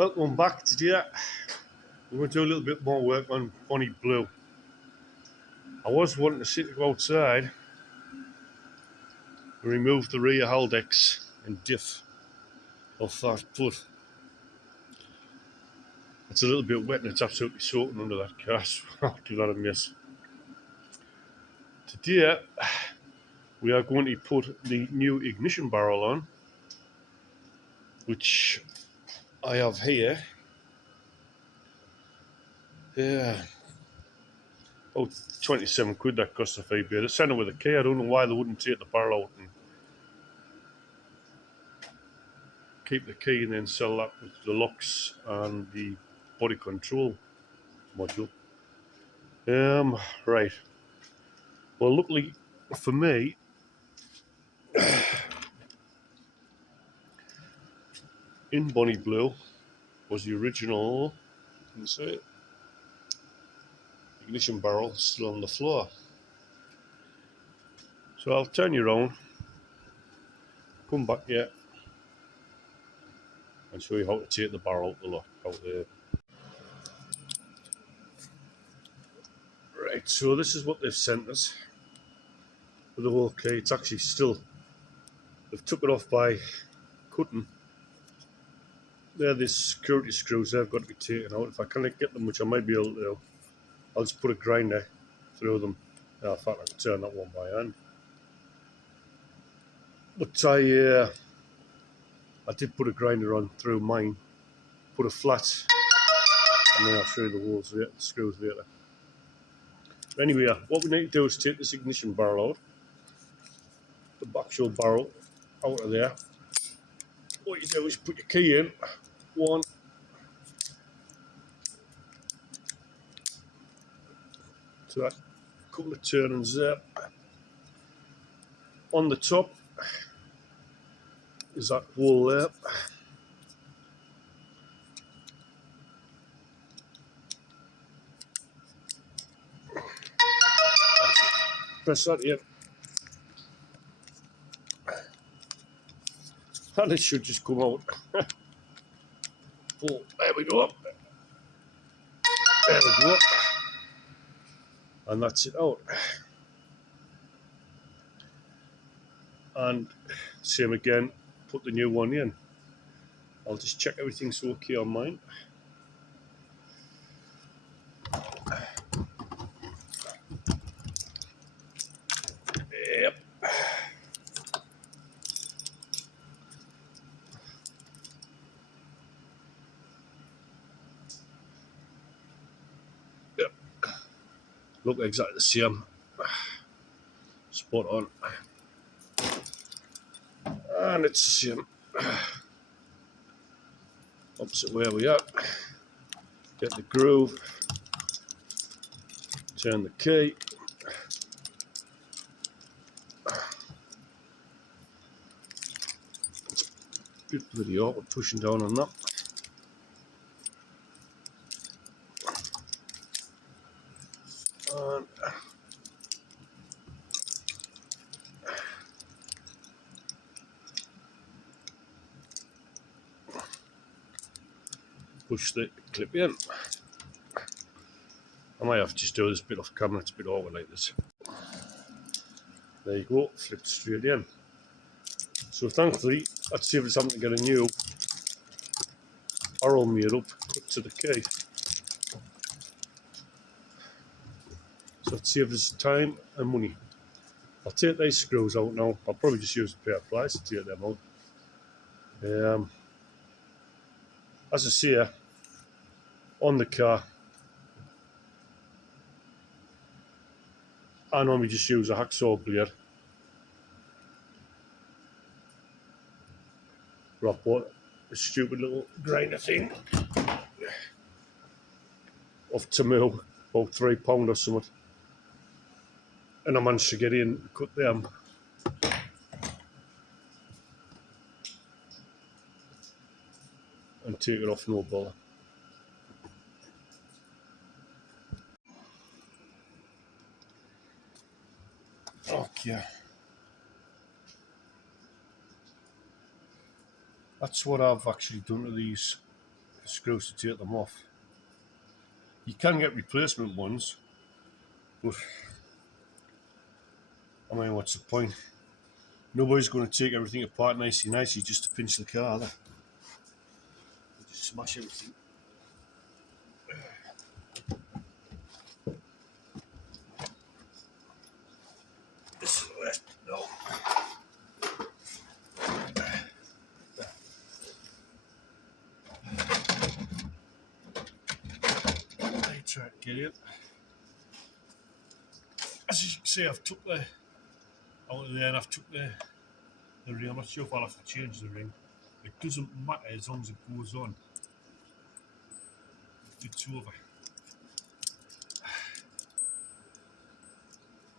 Welcome back. Today we're going to do a little bit more work on Bonnie Blue. I was wanting to go outside and remove the rear haldex and diff off that, but it's a little bit wet and it's absolutely soaking under that car, so I'll give that a miss. Today we are going to put the new ignition barrel on, which I have here. Yeah, about 27 quid that cost off eBay. They sent it with a key. I don't know why they wouldn't take the barrel out and keep the key and then sell that with the locks and the body control module. Right. Well, luckily for me, in Bonnie Blue was the original, can you see it? Ignition barrel still on the floor. So I'll turn you around, come back here, and show you how to take the barrel out there. Right, so this is what they've sent us with the whole key. It's actually still, they've took it off by cutting. They're the security screws, they've got to be taken out. If I can't get them, which I might be able to do, I'll just put a grinder through them. In fact, I can turn that one by hand. But I did put a grinder on through mine, put a flat, and then I'll show you the holes later, the screws later. Anyway, what we need to do is take this ignition barrel out, the actual barrel out of there. What you do is put your key in, one, so that couple of turnings there. On the top is that hole there. Press that in, and it should just come out. Oh, there we go. There we go. And that's it out. And same again, put the new one in. I'll just check everything's okay on mine. Yep. Yep. Look exactly the same. Spot on. And it's the same. Opposite where we are. Get the groove. Turn the key. Bit bloody awkward pushing down on that. And push the clip in. I might have to just do this bit off camera, it's a bit awkward like this. There you go, flipped straight in. So thankfully, that saved us having to get a new barrel made up, cut to the key. So it saved us time and money. I'll take these screws out now. I'll probably just use a pair of pliers to take them out. As I say, on the car, I normally just use a hacksaw blade. But I bought a stupid little grinder thing off Tamu, about £3 or something. And I managed to get in and cut them. And take it off, no bother. Okay. That's what I've actually done to these screws to take them off. You can get replacement ones, but I mean, what's the point? Nobody's going to take everything apart nicey just to finish the car, are they? They just smash everything. This is the rest. No. I try to get it. As you can see, I've took the out of there and I've took the ring. I'm not sure if I'll have to change the ring. It doesn't matter as long as it goes on. It fits over.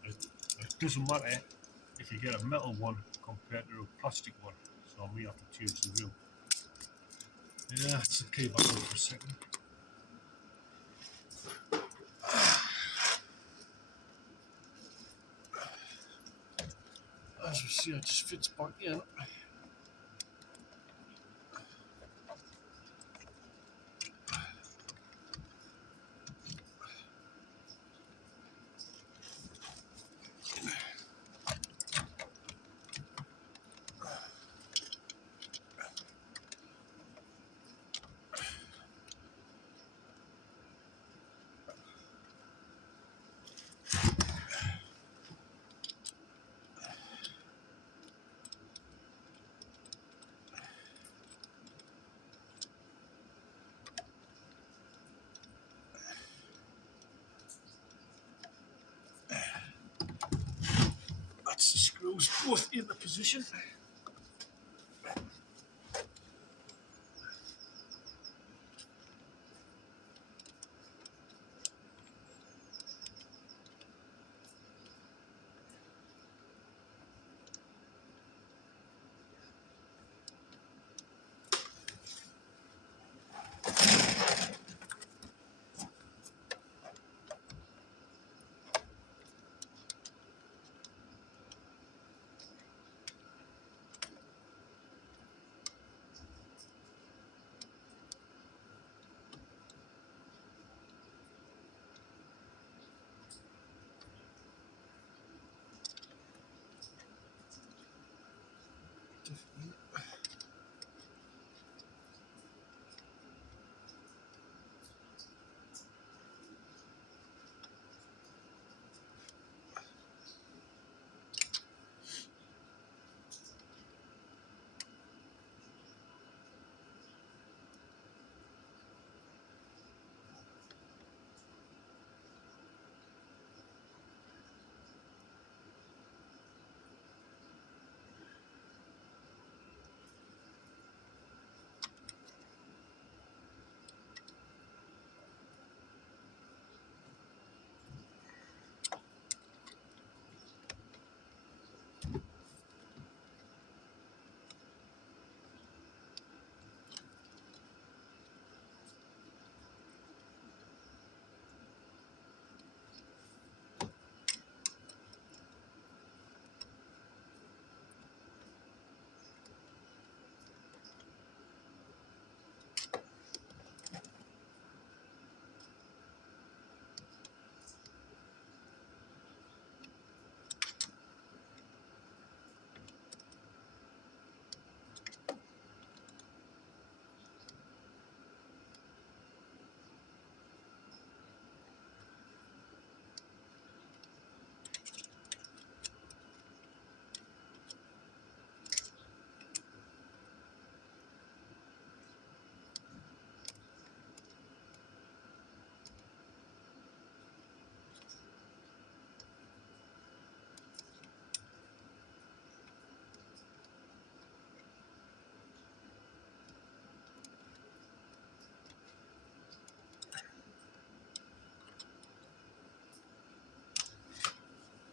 It doesn't matter if you get a metal one compared to a plastic one. So I may have to change the ring. Yeah, it's the key back on for a second. As we see, it just fits back in. That's the screws both in the position.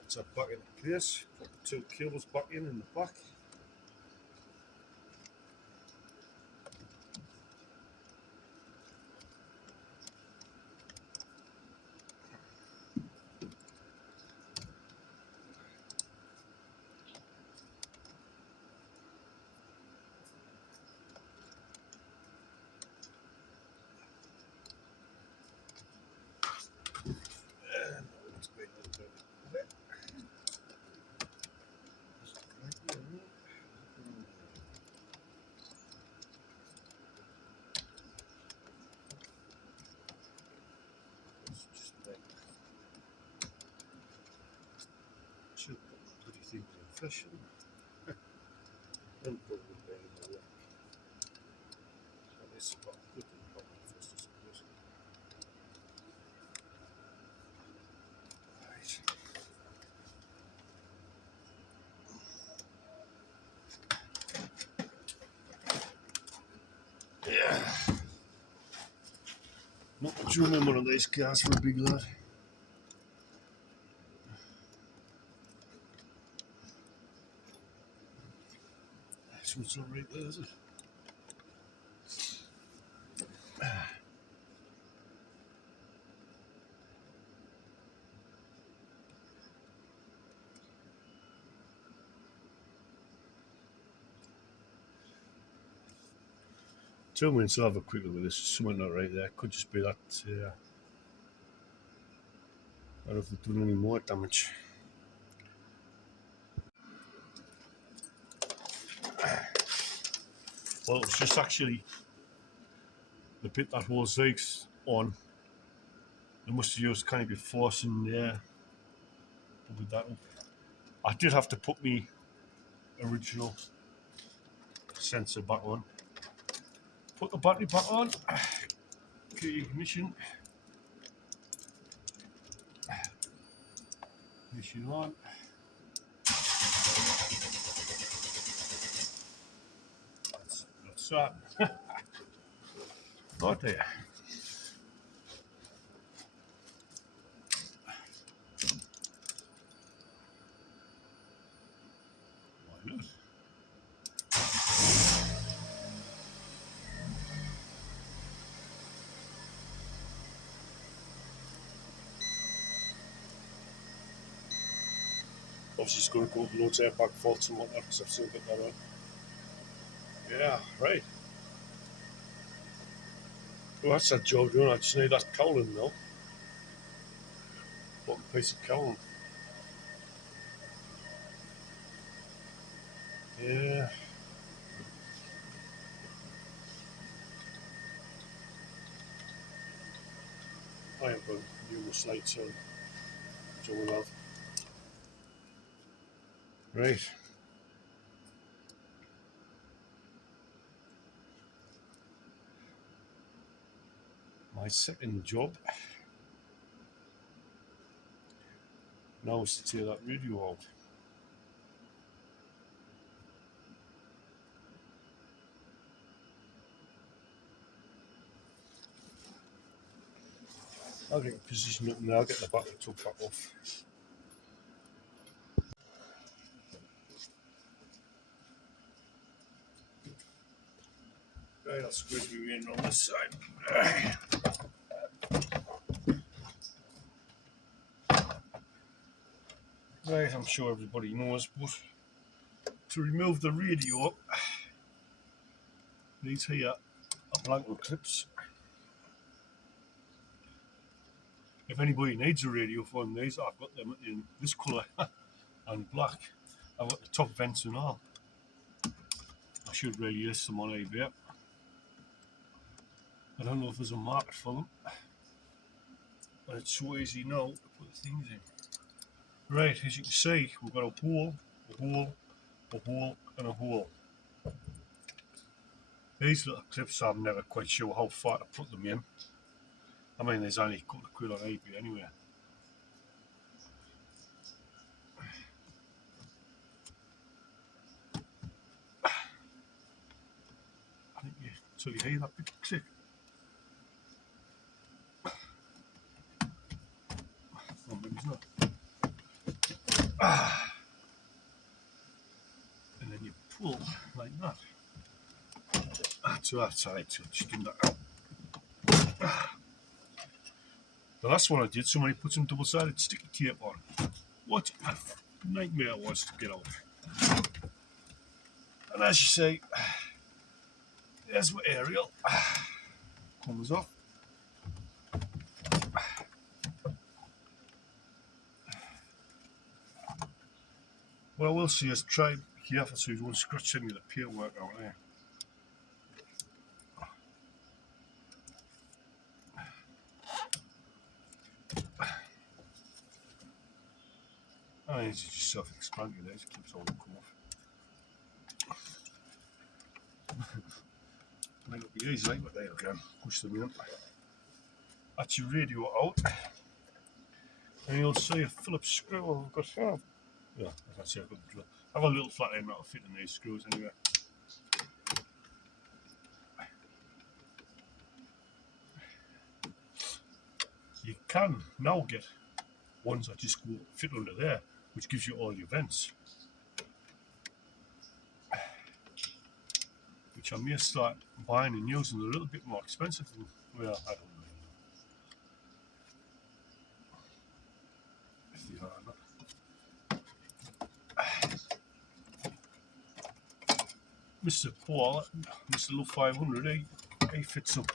It's a back in place. Put the two cables back in the back. fashion. And probably better than that. And it's about good and probably first, I suppose. Right. Yeah. Not much room in one of these cars for a big lad. This one's not right there, is it? Two minutes, I'll have a quick look at this. Something not right there. Could just be that. I don't know if they've done any more damage. Well, it's just actually the bit that holds legs on. They must have used kind of be forcing there. Probably that one. I did have to put me original sensor back on. Put the battery back on. Get ignition. Ignition on. That's that. Oh dear. Why not? Obviously, it's going to go with loads of airbag faults and whatnot because I've still got that on. Yeah, right. Well, that's that job done. I just need that cowling now. Bottom piece of cowling. Yeah. I have got numerous lights on, which I will have. Right. My second job now is to tear that radio out. I'll get a position up and I'll get the battery tub back off. Right, I'll squeeze me in on this side. Right, I'm sure everybody knows, but to remove the radio, these here are blanket clips. If anybody needs a radio from these, I've got them in this colour and black. I've got the top vents and all. I should really list them on eBay. I don't know if there's a market for them, but it's so easy now to put the things in. Right, as you can see, we've got a hole, a hole, a hole, and a hole. These little clips, I'm never quite sure how far to put them in. I mean, there's only a couple of quid on eBay anyway. I think so you hear that big click. Oh, maybe it's not. And then you pull like that. That's alright, so just give that out. The last one I did, somebody put some double-sided sticky tape on. What a nightmare it was to get out. And as you say, there's where aerial comes off. What I will say is try and be careful so you don't scratch any of the paintwork out there. It's just self-explanatory, it keeps on the off. Might not be easy, but there you go. Push them in. That's your radio out. And you'll see a Phillips screw I've got. Oh, yeah, as I say, I've got the drill. I've got a little flat end that'll fit in these screws anyway. You can now get ones that just go fit under there, which gives you all your vents. Which I may start buying and using. They're a little bit more expensive than, well, I don't really know if they are or not. Mr. Paul, Mr. Love 500, he fits up.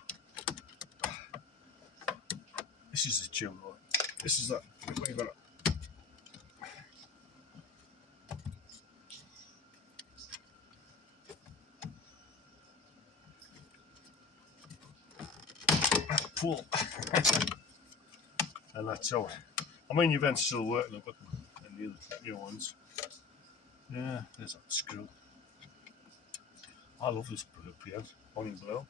This is the tune, right? This is that. Wait a minute. Pull. And that's how. I mean, your vents still work, I've got them and the new ones. Yeah, there's that screw. I love this blue paint, honey blue.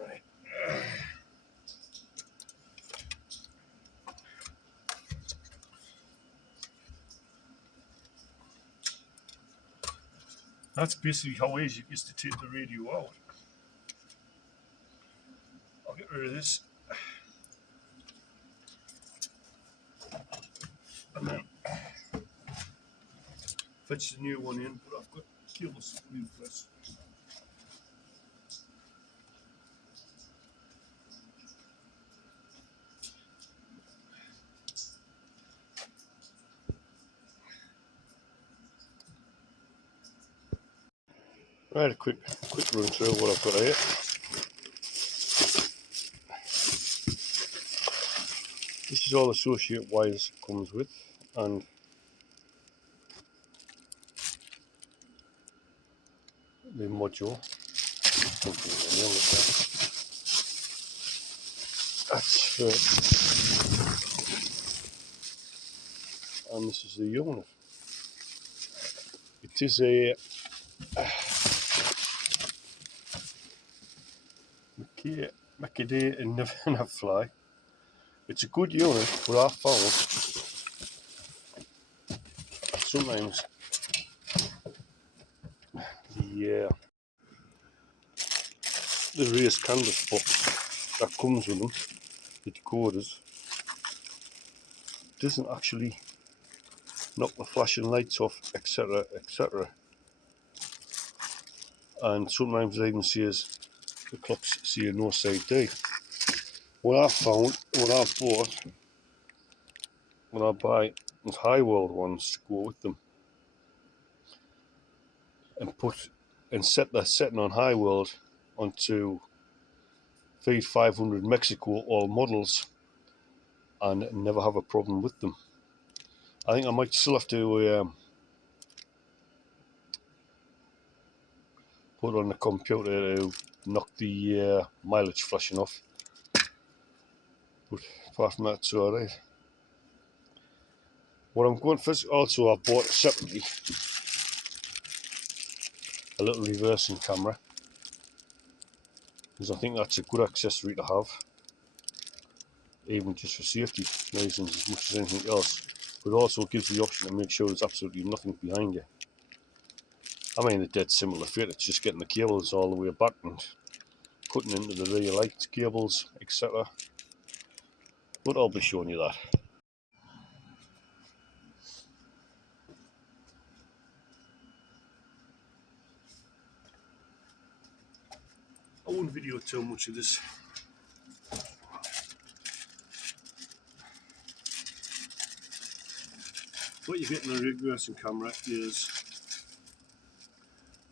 Right. That's basically how easy it is to take the radio out. I'll get rid of this. And then fetch the new one in, but I've got cables to put in first. Right, a quick run through what I've got here. This is all associate wires it comes with, and the module. That's and this is the unit. It is a Macadea and never fly. It's a good unit, but I found sometimes the raised canvas box that comes with them, the decoders, doesn't actually knock the flashing lights off, etc., etc. And sometimes it even says the clocks say no side D. What I found, what I bought, when I buy those high world ones to go with them, and set the setting on high world onto fiat500 Mexico all models, and never have a problem with them. I think I might still have to put it on the computer to knock the mileage flashing off. But apart from that, it's alright. What I'm going for is also, I bought separately a little reversing camera, because I think that's a good accessory to have, even just for safety reasons as much as anything else. But it also gives you the option to make sure there's absolutely nothing behind you. I mean, they're dead similar fit, it's just getting the cables all the way back and putting into the rear light cables, etc. But I'll be showing you that. I won't video too much of this. What you get in a reversing camera is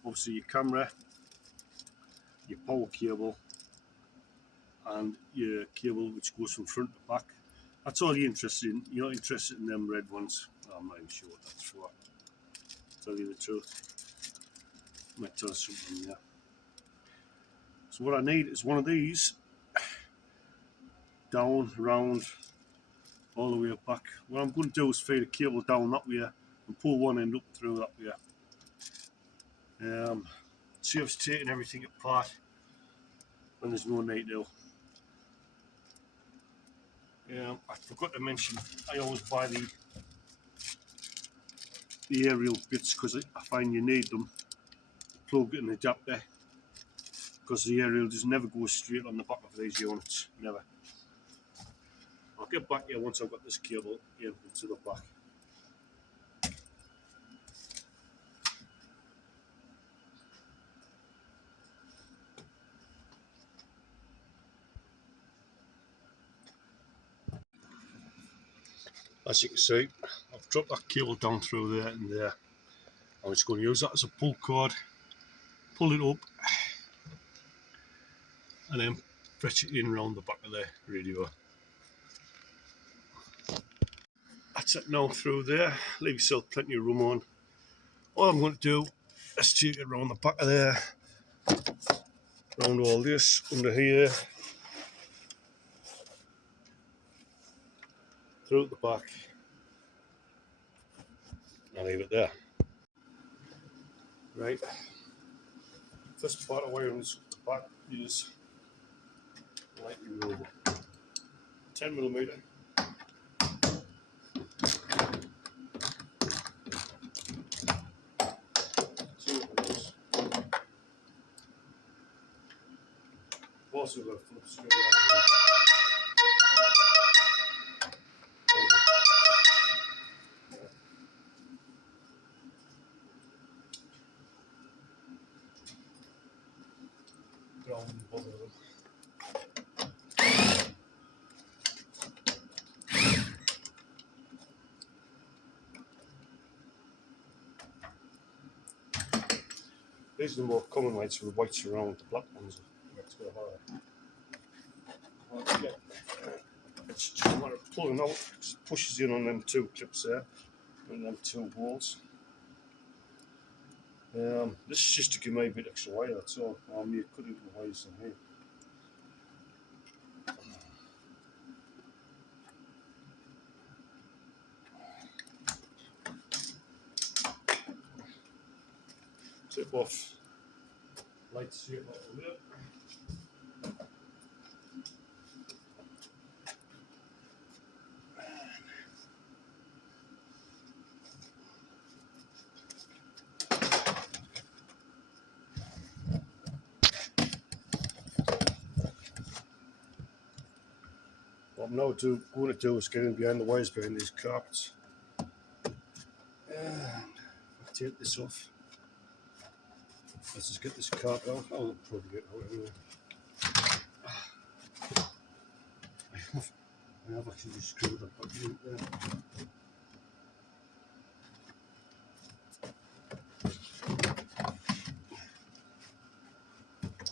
obviously your camera, your power cable, and your cable which goes from front to back. That's all you're interested in. You're not interested in them red ones. I'm not even sure what that's for, to tell you the truth. I might tell you something there. So what I need is one of these, down, round, all the way back. What I'm going to do is feed a cable down that way and pull one end up through that way. Saves taking everything apart when there's no need to. I forgot to mention, I always buy the aerial bits because I find you need them. Plug and adapter, because the aerial just never goes straight on the back of these units, never. I'll get back here once I've got this cable in into the back. As you can see, I've dropped that cable down through there and there. I'm just going to use that as a pull cord, pull it up, and then stretch it in around the back of the radio. That's it now through there. Leave yourself plenty of room on. All I'm going to do is take it around the back of there, around all this, under here, through the back, and leave it there. Right. This part of wiring is the back is lightly rollable. 10mm. Also got a flip screwdriver. Ground both of them. These are the more common lights with the whites around, the black ones are let's go higher. Yeah. It's just a matter of pulling out, it pushes in on them two clips there, and them two walls. This is just to give me a bit extra wire, that's all. You could even wires in here. Tip off, light straight out of there. What I'm now going to do is get in behind the wires behind these carpets. And I'll take this off. Let's just get this carpet out. I'll probably get it out anyway. I have actually just screwed that back in there.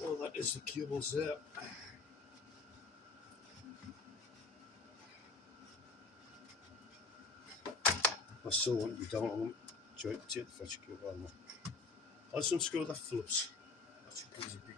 Oh, that is the cables there. I still want to be down on them. Take the fetch cable on there. I'll just unscrew that Phillips. That should give us a big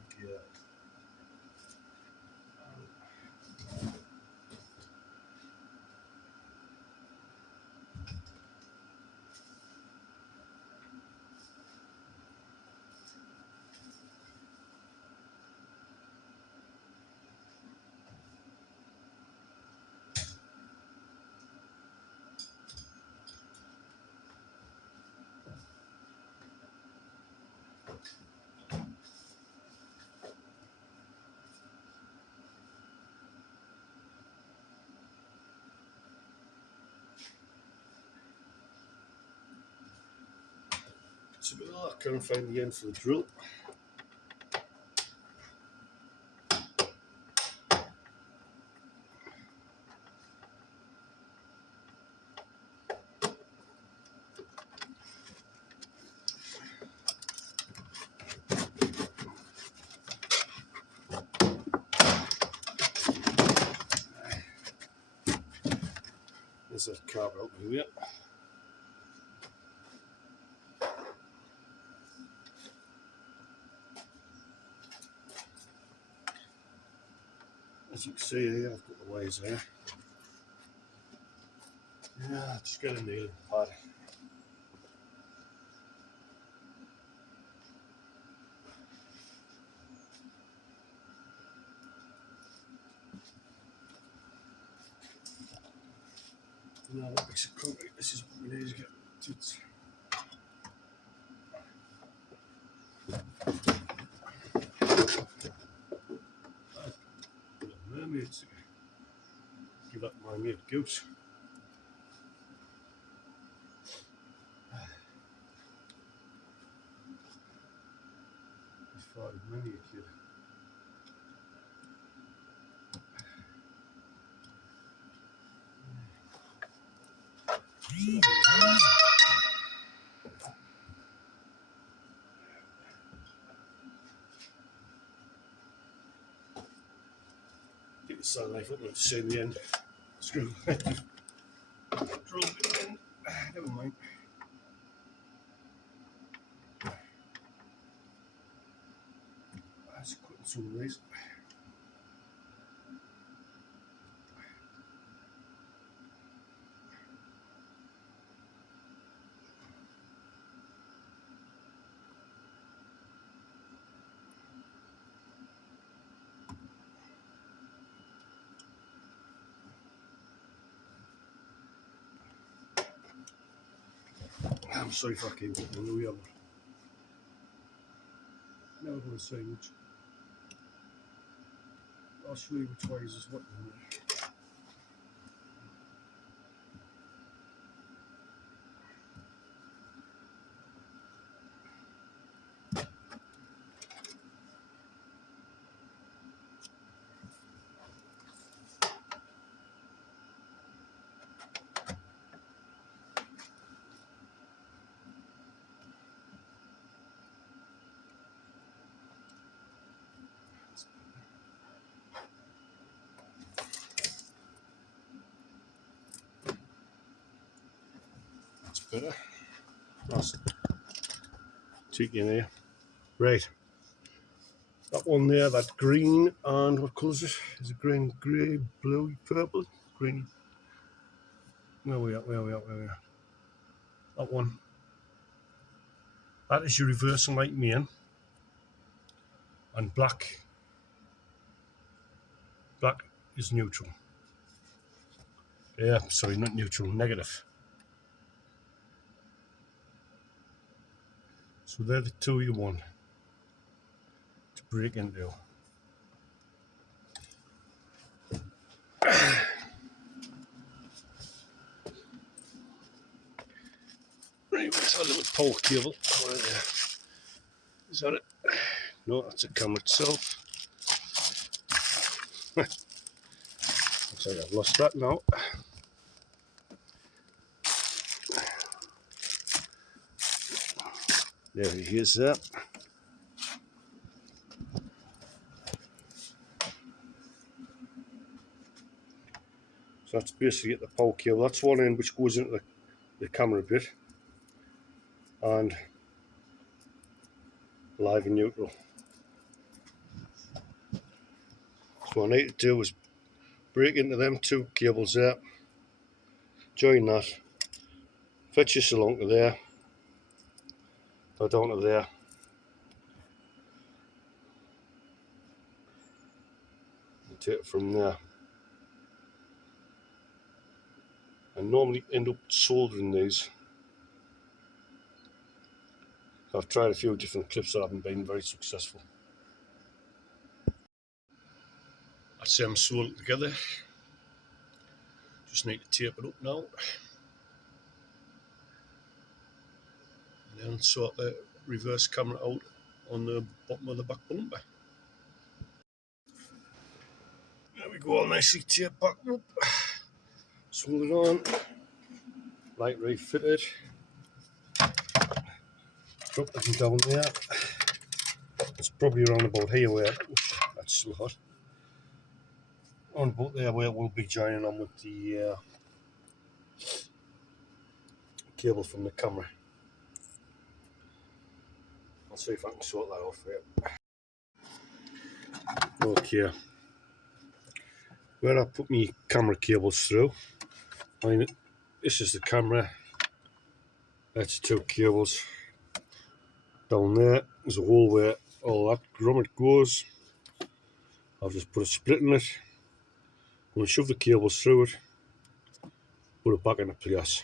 So I can't find the end for the drill. There's that carpet out here. As you can see here, I've got the wires there. Yeah, just get a nail pad. Now that makes it concrete. This is what we need to get it. Mermaids. Give that my mate goose. As far as many a kid. Get the sun knife up and see in the end. Screw. Drill it in. Never mind. That's cutting some of these. I'm sorry if I came to the way. Never going to say much. I'll show you which ways is what. That's better. That's cheeky in here. Right. That one there, that green, and what colour is it? Is it green, grey, blue, purple? Green. Where are we at? That one. That is your reversing light main. And black. Black is neutral. Yeah, sorry, not neutral, negative. So they're the two you want to break into. Right, where's our little pole cable? Right there. Is that it? No, that's the camera itself. Looks like I've lost that now. There he is there. So that's basically the pole cable. That's one end which goes into the camera bit. And live and neutral. So what I need to do is break into them two cables there. Join that. Fetch this along to there. Go down to there. And take it from there. I normally end up soldering these. I've tried a few different clips that haven't been very successful. I'd say I'm soldering together. Just need to tape it up now. And then sort the reverse camera out on the bottom of the back bumper. There we go, all nicely taped back up. Soldered on. Light refitted. Drop them down there. It's probably around about here where, that's still hot. On about there where we'll be joining on with the cable from the camera. I'll see if I can sort that off here. Okay. Where I put my camera cables through, mine this is the camera. That's two cables. Down there's a hole where all that grommet goes. I've just put a split in it. I'm going to shove the cables through it, put it back into place.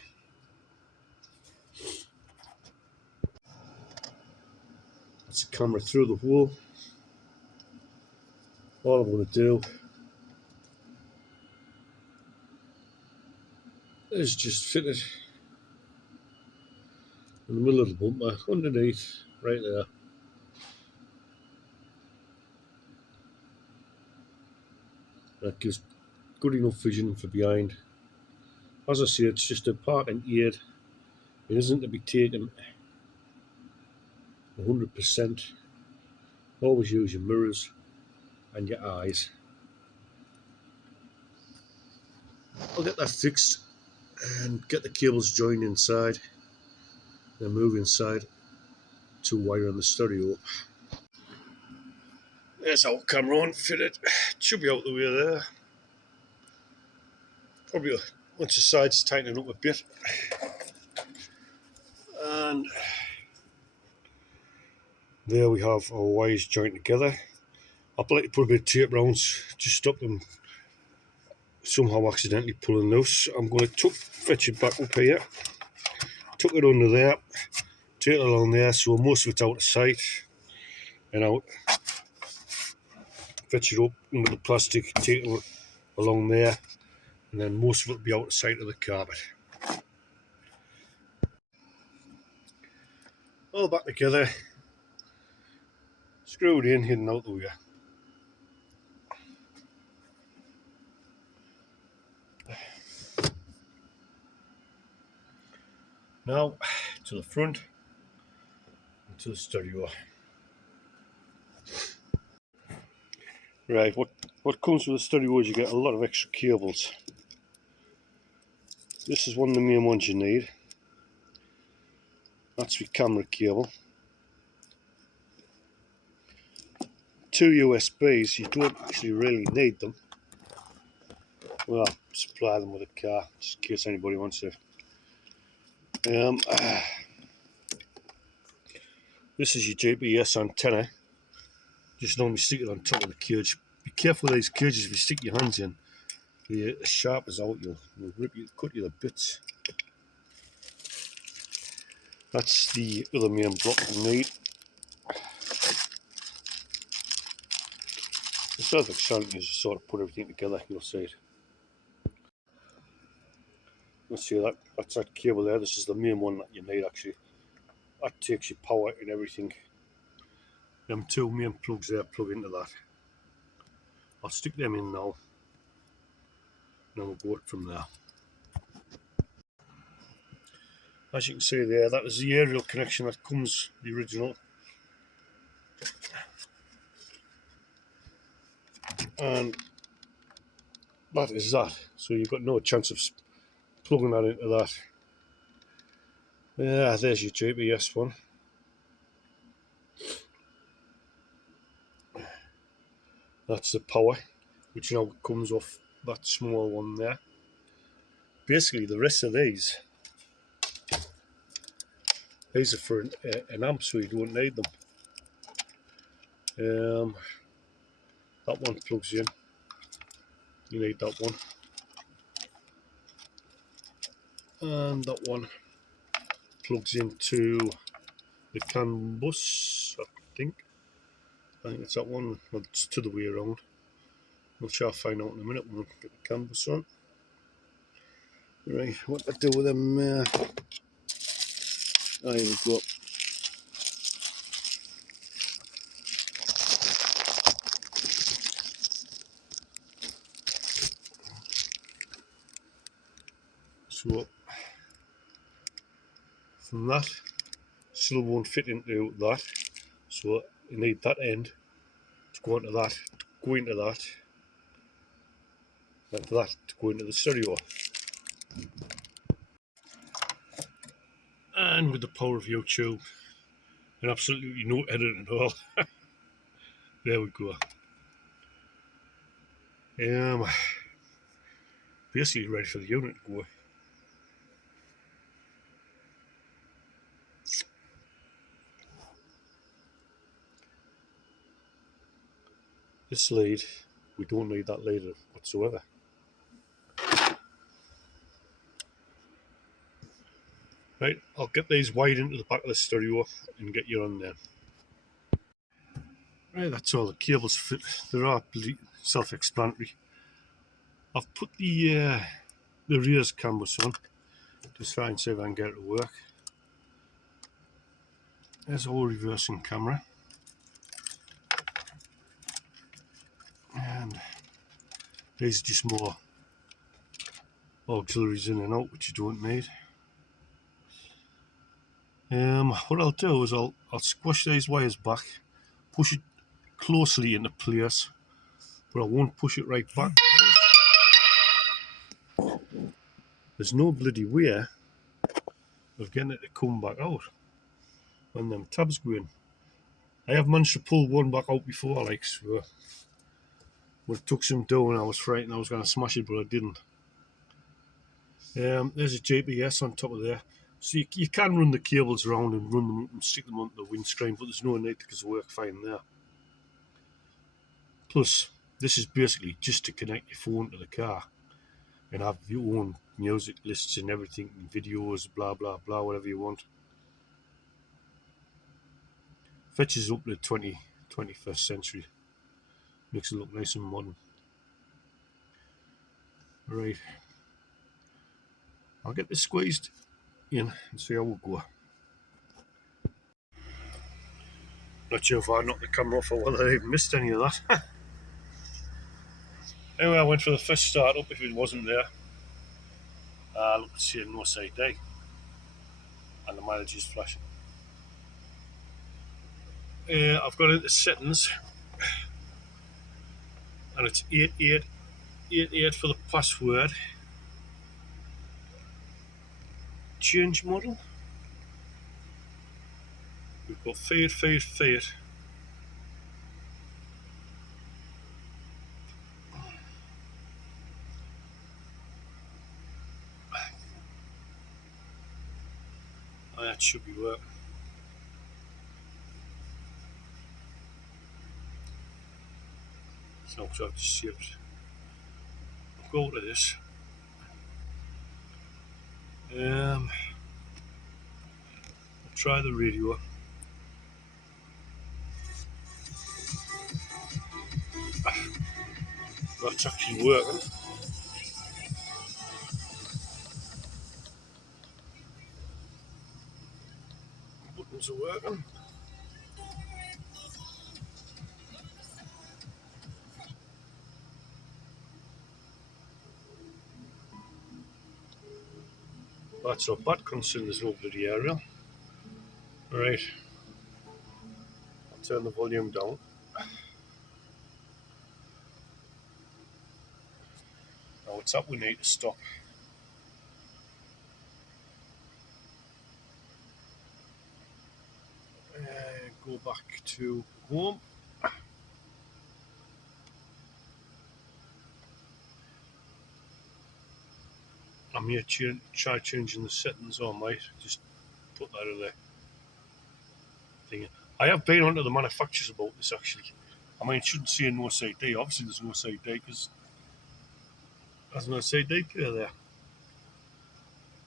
That's the camera through the hole. All I'm going to do is just fit it in the middle of the bumper, underneath, right there. That gives good enough vision for behind. As I say, it's just a parking aid. It isn't to be taken 100%. Always use your mirrors and your eyes. I'll get that fixed and get the cables joined inside, then move inside to wire in the stereo up. There's our camera on, fitted. It should be out the way there. Probably once the sides tighten up a bit. And there we have our wires joined together. I'd like to put a bit of tape around, just stop them somehow accidentally pulling loose. I'm going to fetch it back up here, tuck it under there, take it along there so most of it's out of sight, and out. Fetch it up under the plastic, take it along there, and then most of it will be out of sight of the carpet. All back together, screwed in, hidden out the way. Now to the front and to the stereo. Right, what comes with the stereo is you get a lot of extra cables. This is one of the main ones you need. That's your camera cable. 2 USBs, you don't actually really need them. Well, I'll supply them with a car, just in case anybody wants it. This is your GPS antenna. Just normally stick it on top of the cage. Be careful with these cages. If you stick your hands in, the sharp is out, you'll rip you, cut you to bits. That's the other main block you need. The self-explanatory is just sort of put everything together, you'll see it. Let's see that's that cable there. This is the main one that you need actually. That takes your power and everything. Them two main plugs there plug into that. I'll stick them in now, and then we'll go it from there. As you can see there, that is the aerial connection that comes, the original. And that is that. So you've got no chance of plugging that into that. Yeah, there's your GPS one. That's the power, which now comes off that small one there. Basically, the rest of these are for an amp, so you don't need them. That one plugs in. You need that one. And that one plugs into the CAN bus, I think it's that one. Well, it's to the way around. Not sure I'll find out in a minute when we get the CAN bus on. Right, what to do with them? Here we go. So from that, still won't fit into that. So you need that end to go into that, to go into that, and that to go into the stereo. And with the power of YouTube, and absolutely no editing at all. There we go. Basically ready for the unit to go. This lead, we don't need that lead whatsoever. Right, I'll get these wide into the back of the stereo and get you on there. Right, that's all the cables fit. They're all self-explanatory. I've put the rear's canvas on to try and see if I can get it to work. There's a whole reversing camera. And these are just more auxiliaries in and out, which you don't need. What I'll do is I'll squash these wires back, push it closely into place, but I won't push it right back. There's no bloody way of getting it to come back out when them tabs go in. I have managed to pull one back out before, like, so when it took some dough and I was frightened I was going to smash it, but I didn't. There's a GPS on top of there. So you can run the cables around and run them and stick them onto the windscreen, but there's no need because they work fine there. Plus, this is basically just to connect your phone to the car and have your own music lists and everything, and videos, blah, blah, blah, whatever you want. Fetches up to the 21st century. Makes it look nice and modern. Right. I'll get this squeezed in and see how we'll go. Not sure if I knocked the camera off or whether I even missed any of that. Anyway, I went for the first start up if it wasn't there. Look to see no side day. And the mileage is flashing. I've got into settings and it's 8888 for the password. Change model. We've got fiat500. That should be working. So I've just saved. I'll go to this. I'll try the radio. That's actually working. Buttons are working. That's not bad considering there's no bloody aerial. Right. I'll turn the volume down. Now what's up? We need to stop. Go back to home. I may try changing the settings, or I might just put that in there. I have been onto the manufacturers about this actually. I mean, it shouldn't say no CD. Obviously, there's no CD because there's no CD player there.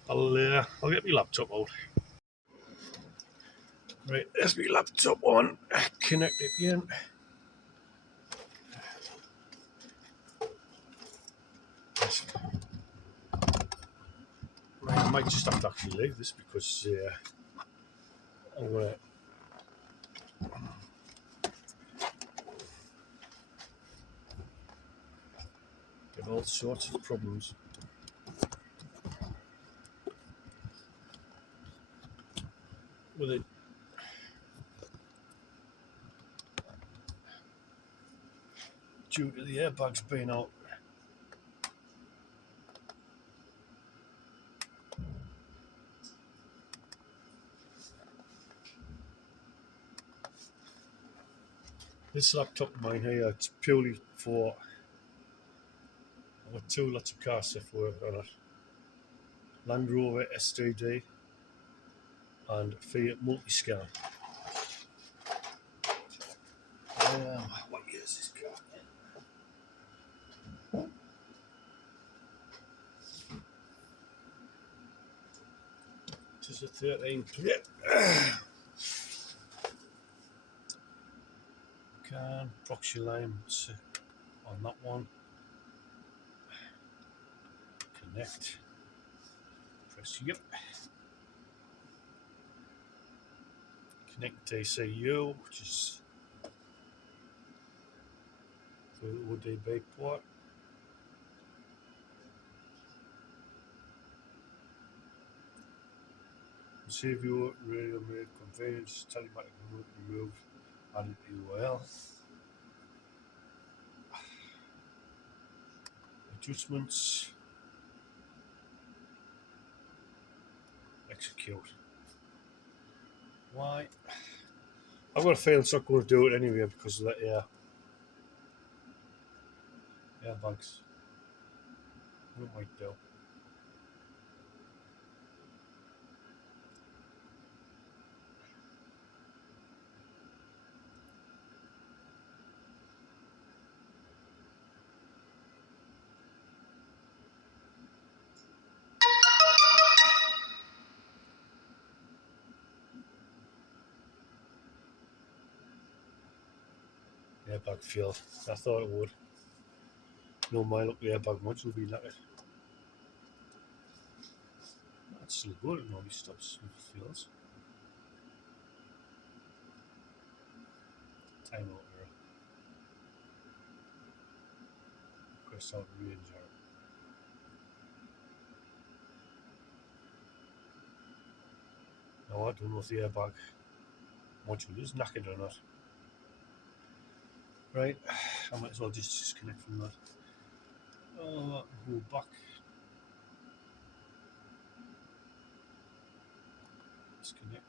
I'll get my laptop out. Right, there's my laptop on. Connect it in. Right, I might just have to actually leave this because I'm gonna. Get all sorts of problems. With it. Due to the airbags being out. This laptop of mine here, it's purely for. I've got two lots of car stuff work on it. Land Rover STD and Fiat Multiscan. What year is this car? a 13 plate. Can proxy line on that one. Connect. Press yep. Connect ACU, which is the ODB port. Save your radio made conveyance, telematic remote removed, added URL. Adjustments. Execute. Why? I've got a feeling it's not going to do it anyway because of that airbags. What it might do. Airbag fail. I thought it would. No mind up the airbag much will be knackered. That's still good, it normally stops if it fails. Time out error. Request out range error. No, I don't know if the airbag module is knackered or not. Right, I might as well just disconnect from that. Oh, go back. Disconnect.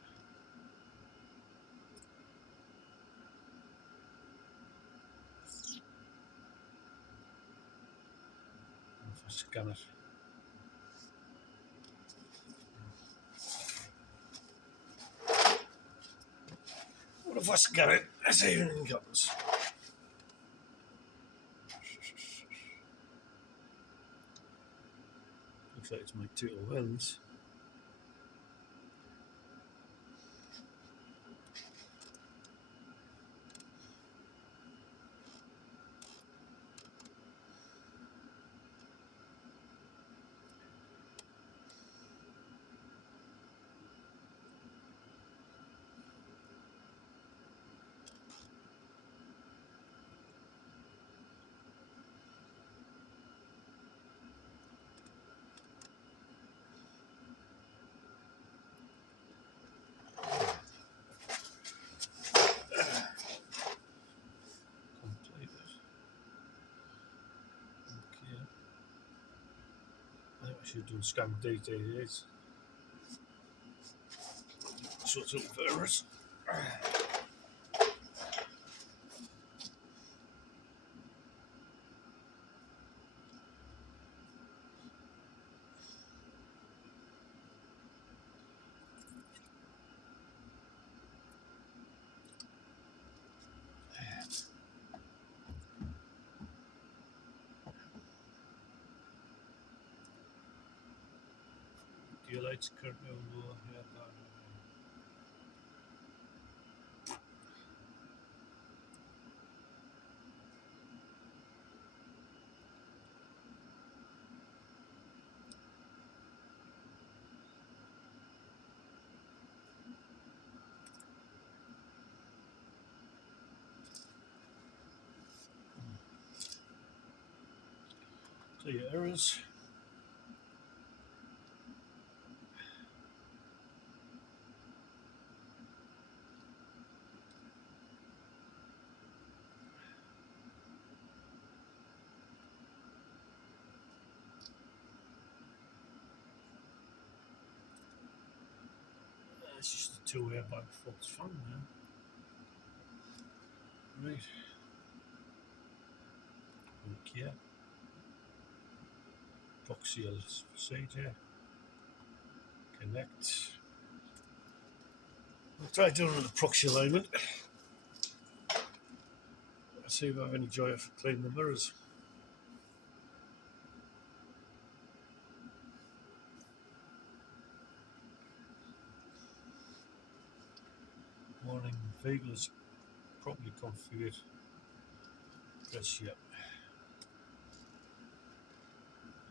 If I scan it. What if I scan it? Let's see if anything happens. Looks like it's my total lens. Should do scan DTAs. So it's up for errors. The lights currently on low here. So your errors. It's just a two airbag fault's fun now. Right. Okay. Proxy procedure. Connect. I'll try doing the proxy alignment. Let's see if I have any joy of cleaning the mirrors. Warning, vehicle is properly configured. Press here.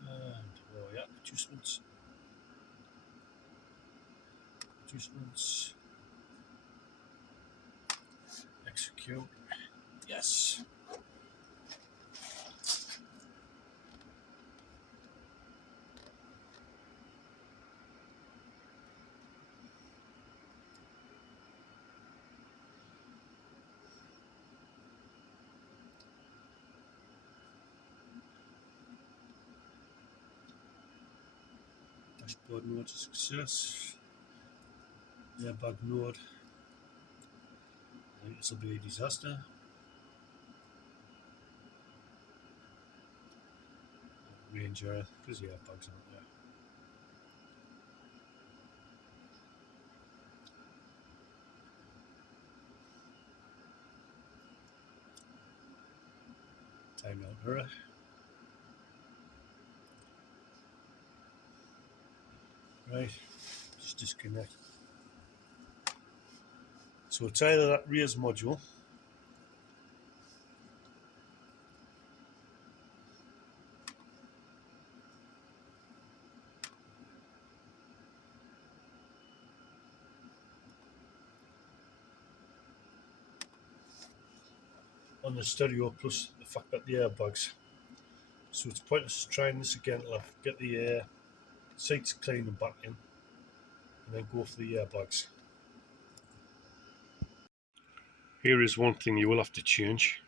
And where are we at? Adjustments. Execute. Yes. Dashboard mode success. Airbag node. I think this will be a disaster. Range error because the airbags aren't there. Timeout error. Right, just disconnect. So it's either that rears module on the stereo plus the fact that the airbags. So it's pointless trying this again till I get the seats clean and back in, and then go for the airbags. Here is one thing you will have to change.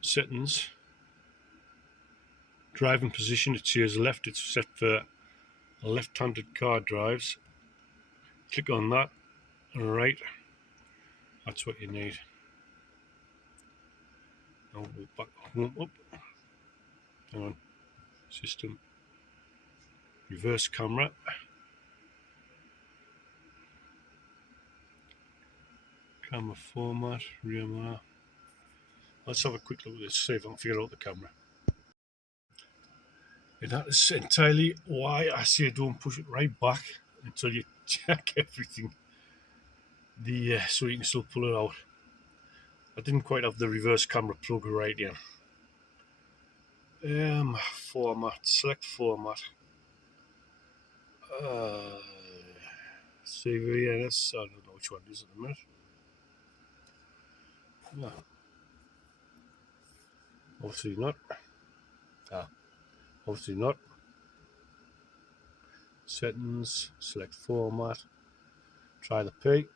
Settings. Driving position, it says left, it's set for left-handed car drives. Click on that, and right, that's what you need. Now we'll back home up. Hang on, system. Reverse camera. Camera format, rear mirror. Let's have a quick look at this, see if I can figure out the camera. And that is entirely why I say don't push it right back until you check everything. So you can still pull it out. I didn't quite have the reverse camera plug right in. Format, select format. CVNS, I don't know which one it is at the minute. No. Obviously not. Obviously not. Settings, select format. Try the P.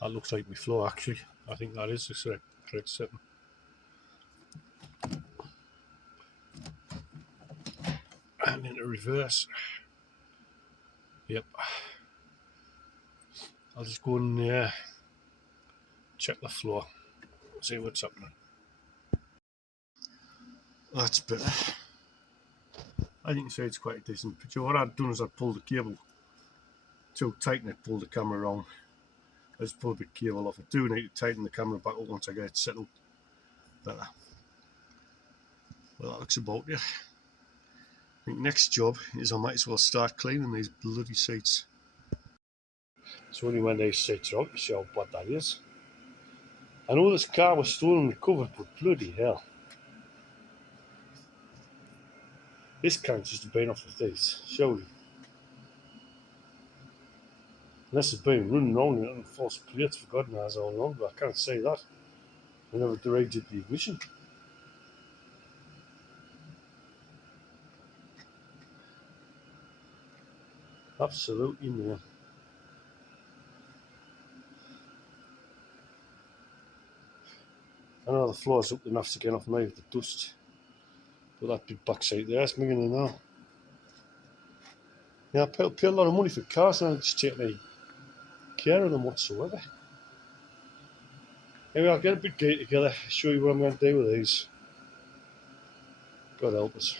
That looks like my flow actually. I think that is the correct setting. And into reverse. Yep. I'll just go and check the flow. See what's happening. That's better. I think so it's quite a decent picture. What I've done is I pulled the cable too tight and it pulled the camera around. I just pulled the cable off. I do need to tighten the camera back up once I get it settled better. Well, that looks about it. I think next job is I might as well start cleaning these bloody seats. It's only when these seats are out you see how bad that is. I know this car was stolen and recovered, but bloody hell. This can't just have been off the thieves, surely. Unless it's been running around in false plates for God knows how long, but I can't say that. I never directed the ignition. Absolutely, man. I know the floor's up enough to get off now with the dust. But that big backside there, it's bigger than that. Yeah, I pay a lot of money for cars and I just take any care of them whatsoever. Anyway, I'll get a bit gear together, show you what I'm going to do with these. God help us.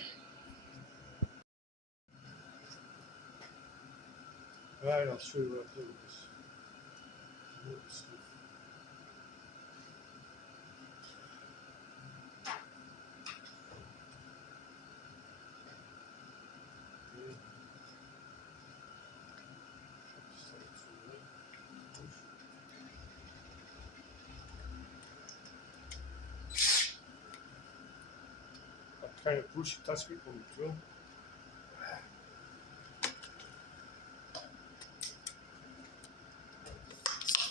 Right, I'll show you what I do with this. kind of brushy plastic on the drill.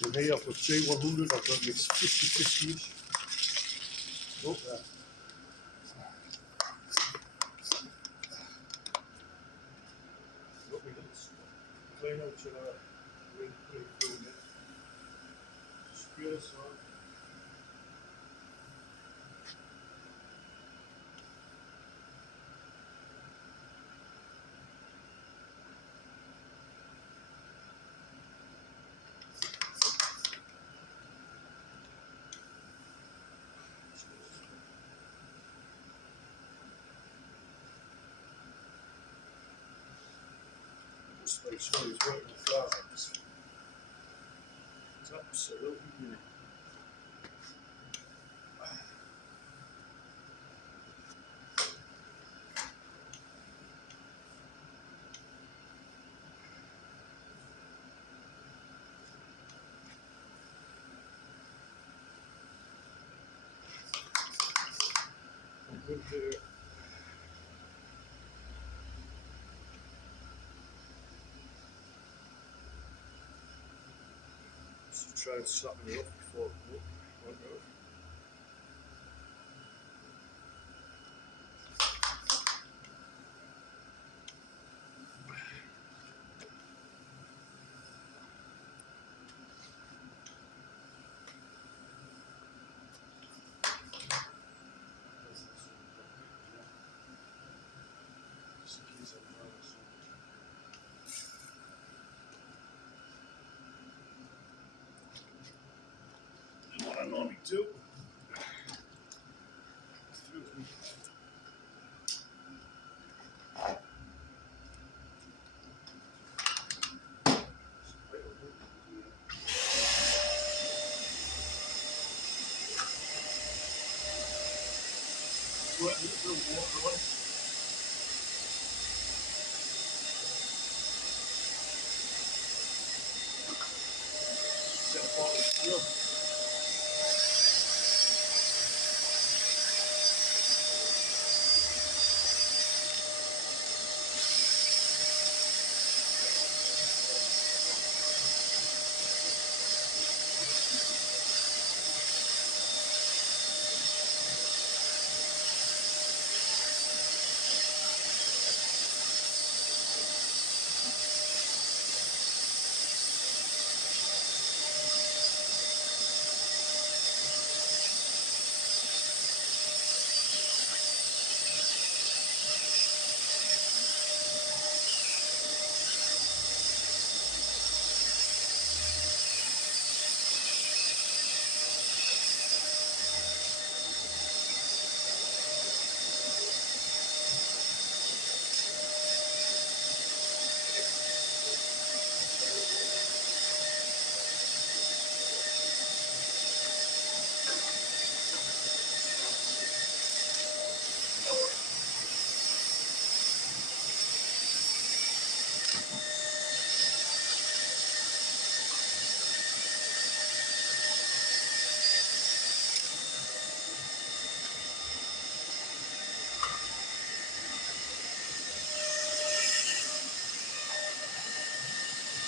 And here I've got fiat500, I've got mixed 50-50-ish. Oh, there. Got me little clean out to really put it through there. Spray this on. Just make sure he's working the flour. It's absolutely unique. Good here. Just try and slappen it up before it won't go. What I normally do. Water on. Set bottle of fuel.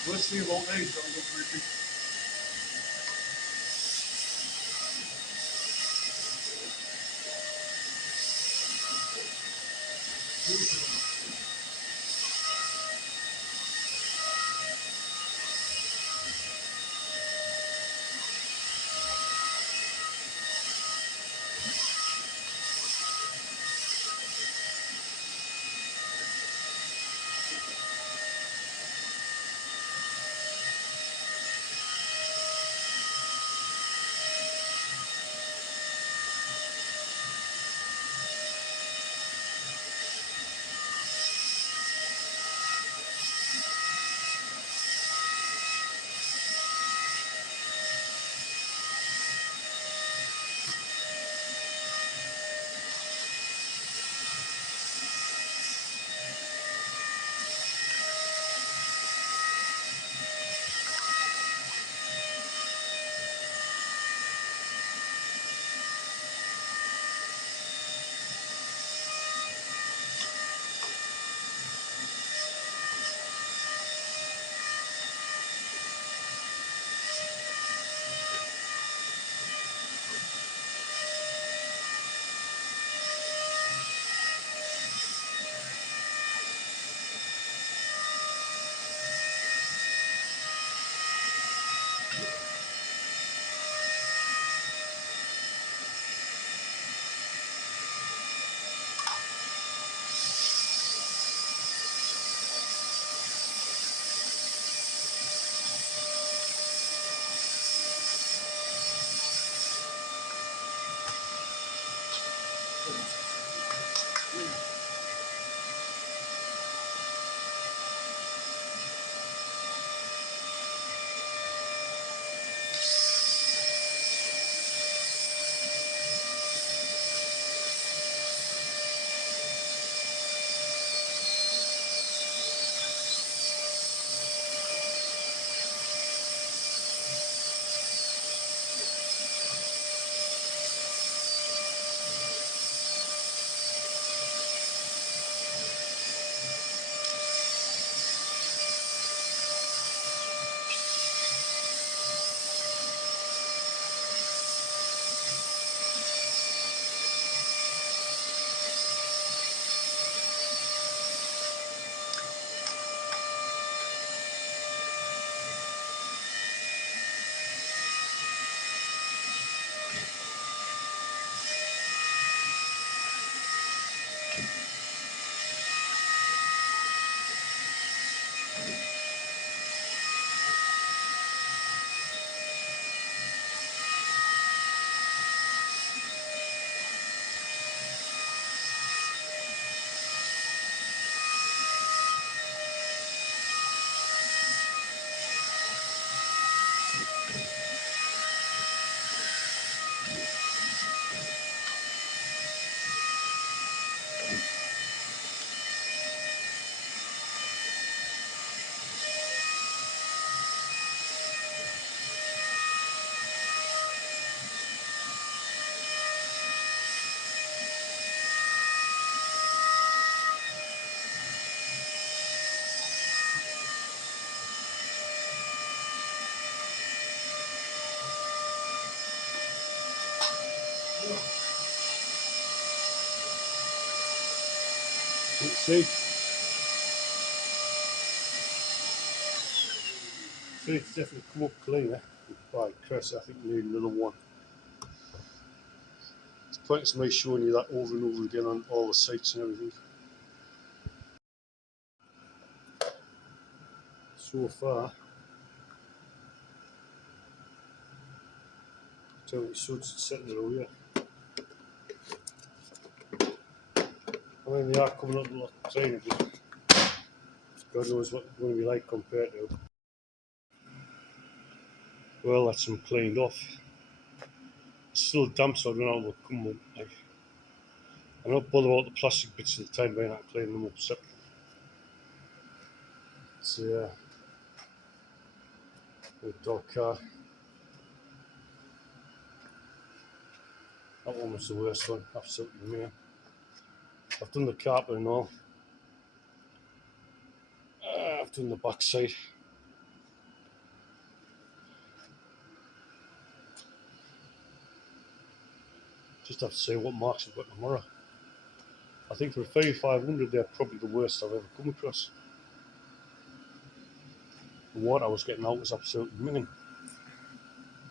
Let's see about these. I'm going to repeat. It's definitely come up cleaner. Right, Chris, I think we need another one. It's pointless me showing you that over and over again on all the sites and everything. So far, tell me suds setting it over here. I mean, they are coming up a lot cleaner, but God knows what it's going to be like compared to. Well, that's them cleaned off. It's still damp, so I don't know what will come with. Like, I'm not bothered about the plastic bits at the time being, I clean them up separately. It's a dog car. That one was the worst one, absolutely man. I've done the carpet and all. I've done the back side. Just have to say what marks I've got tomorrow. I think for a fiat500 they're probably the worst I've ever come across. The water I was getting out was absolutely minging.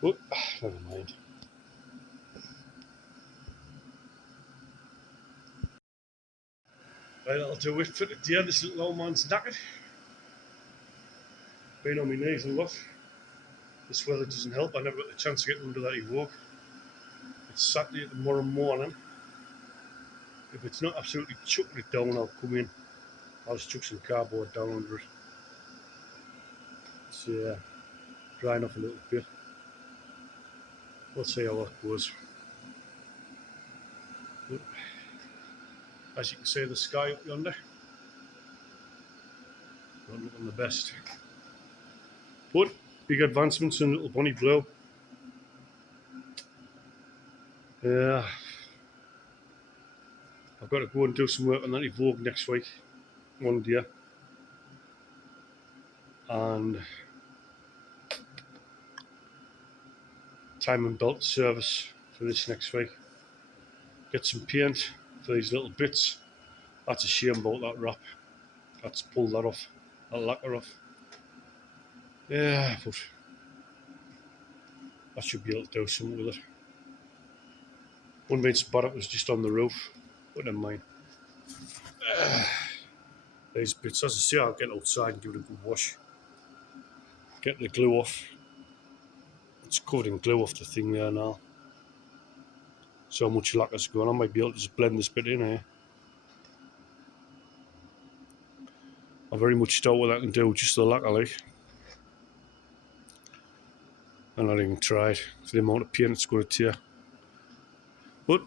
But never mind. Right, that'll do it for today. This little old man's knackered. Been on my knees a lot. This weather doesn't help. I never got the chance to get under that Evoque. It's Saturday tomorrow morning. If it's not absolutely chucking it down, I'll come in. I'll just chuck some cardboard down under it. It's drying off a little bit. We'll see how that goes. But as you can see, the sky up yonder, not looking the best. But big advancements in little Bonnie Blue. Yeah, I've got to go and do some work on that Evoque next week, one day, and time and belt service for this next week. Get some paint for these little bits. That's a shame about that wrap. Let's pull that off, that lacquer off. Yeah, but I should be able to do something with it. One main spot it was just on the roof, but never mind. These bits, as I say, I'll get outside and give it a good wash. Get the glue off. It's covered in glue off the thing there now. So much lacquer's going on, I might be able to just blend this bit in here. I very much doubt what I can do with just the lacquer, like. I'm not even tried for the amount of paint it's going to tear. But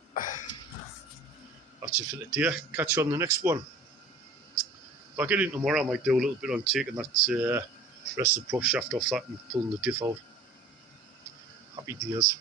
that's it for today. Catch you on the next one. If I get in tomorrow, I might do a little bit on taking that rest of the prop shaft off that and pulling the diff out. Happy days.